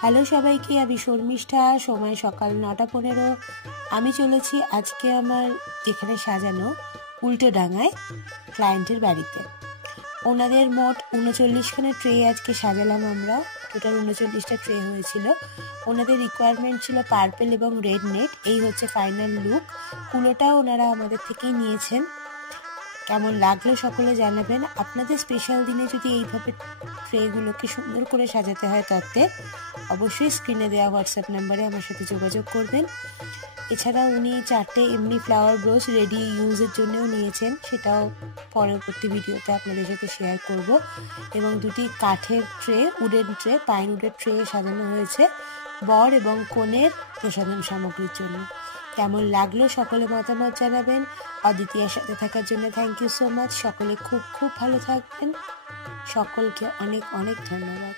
Hello সবাইকে, আমি শর্মিষ্ঠা। সময় সকাল 9:15। আমি চলেছি আজকে আমার যেখানে সাজানো উল্টোডাঙায় ক্লায়েন্টের বাড়িতে। ওনাদের মোট 39খানা ট্রে আজকে সাজালাম আমরা। টোটাল 39টা ট্রে হয়েছিল। ওনাদের রিকোয়ারমেন্ট ছিল পার্পেল এবং রেড নেট। এই হচ্ছে ফাইনাল লুক। কুলোটাও ওনারা আমাদের থেকেই নিয়েছেন। কেমন লাগলো সকলে জানাবেন। আপনাদের স্পেশাল দিনে যদি এইভাবে ট্রেগুলোকে সুন্দর করে সাজাতে হয় তত্ত্বে, অবশ্যই স্ক্রিনে দেওয়া হোয়াটসঅ্যাপ নাম্বারে আমার সাথে যোগাযোগ করবেন। এছাড়াও উনি 4টে এমনি ফ্লাওয়ার ব্রোচ রেডি ইউজের জন্যও নিয়েছেন, সেটাও পরবর্তী ভিডিওতে আপনাদের সাথে শেয়ার করব। এবং 2টি কাঠের ট্রে, উডেন ট্রে, পাইন উডের ট্রে সাজানো হয়েছে বর এবং কনের প্রসাধন সামগ্রীর জন্য। কেমন লাগলো সকলে মতামত জানাবেন। অদ্বিতীয়ার সাথে থাকার জন্য থ্যাংক ইউ সো মাচ। সকলে খুব খুব ভালো থাকবেন। সকলকে অনেক অনেক ধন্যবাদ।